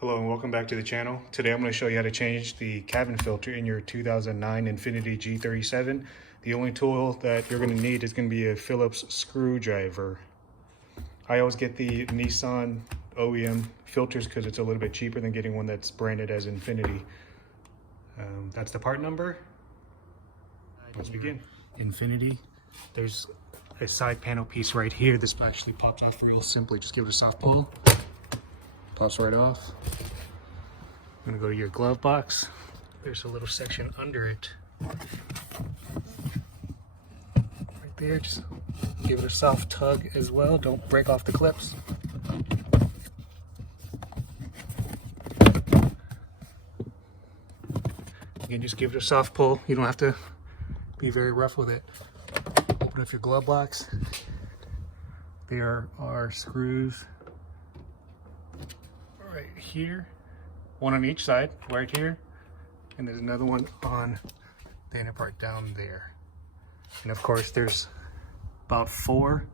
Hello and welcome back to the channel. Today I'm going to show you how to change the cabin filter in your 2009 Infiniti G37. The only tool that you're going to need is going to be a Phillips screwdriver. I always get the Nissan OEM filters because it's a little bit cheaper than getting one that's branded as Infiniti. That's the part number. Let's begin. Infiniti. There's a side panel piece right here. This actually pops off real simply. Just give it a soft pull. Pops right off. I'm gonna go to your glove box. There's a little section under it. Right there, just give it a soft tug as well. Don't break off the clips. Again, just give it a soft pull. You don't have to be very rough with it. Open up your glove box. There are screws right here, one on each side right here, and there's another one on the inner part down there. And of course there's about 4.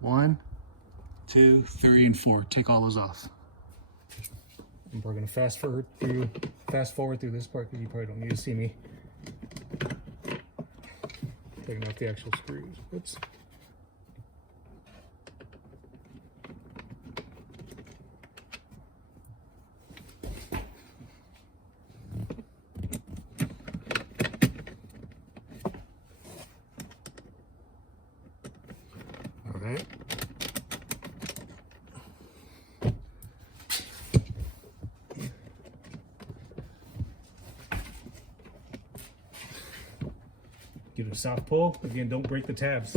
1, 2, 3, and 4. Take all those off. And we're gonna fast forward through this part because you probably don't need to see me taking out the actual screws. Oops. Right. Give it a soft pull. Again, don't break the tabs.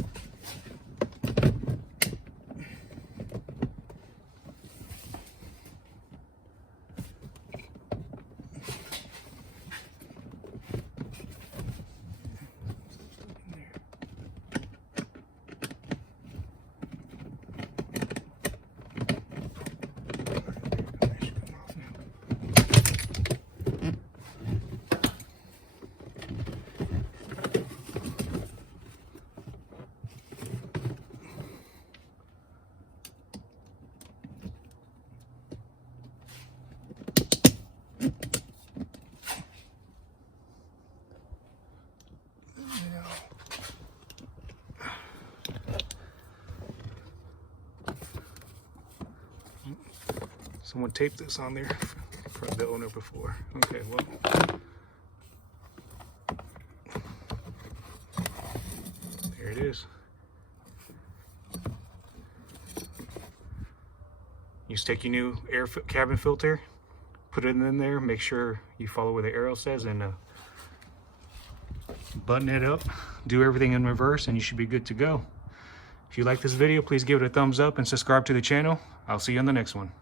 Someone taped this on there for the owner before. Okay, well, there it is. You just take your new cabin filter, put it in there, make sure you follow where the arrow says, and button it up, do everything in reverse, and you should be good to go. If you like this video, please give it a thumbs up and subscribe to the channel. I'll see you on the next one.